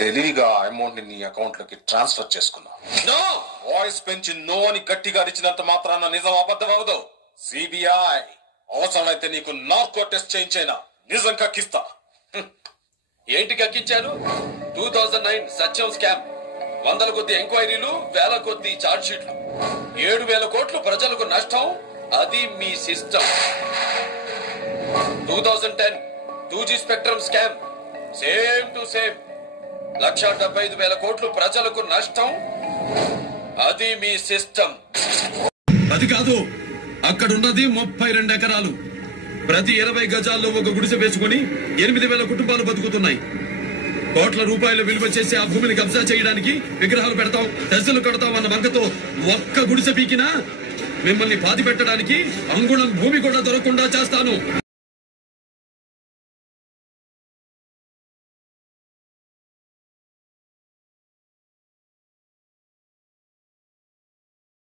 తెలివిగా అమౌంట్ ని నీ అకౌంట్ లోకి ట్రాన్స్ఫర్ చేసుకున్నా. వాయిస్ పెంచి నో అని గట్టిగా అరిచినంత మాత్రాన నిజం అబద్ధం అవదు. సిబిఐ అవసరమైతే నీకు నార్కో టెస్ట్ చేయించైనా నిజం కక్కిస్తా. ఏంటి కక్కించారు? 2009 సత్యం స్కామ్, వందల కొద్ది ఎంక్వైరీలు, వేల కొద్ది చార్జ్ షీట్లు, 7,000 కోట్లు ప్రజలకు నష్టం. అది మీ system. 2010 2G spectrum scam, same to same, 1,75,000 కోట్లు ప్రజలకు నష్టం. అది మీ సిస్టమ్. అది కాదు, అక్కడున్నది 32 ఎకరాలు. ప్రతి 20 గజాల్లో ఒక గుడిసె వేసుకుని 8,000 కుటుంబాలు బతుకుతున్నాయి. కోట్ల రూపాయలు విలువ చేసి ఆ భూమిని కబ్జా చేయడానికి విగ్రహాలు పెడతాం, దశలు కడతాం అన్న వంకతో ఒక్క గుడిసె పీకినా మిమ్మల్ని పాతి పెట్టడానికి అంగుళం భూమి కూడా దొరకకుండా చేస్తాను.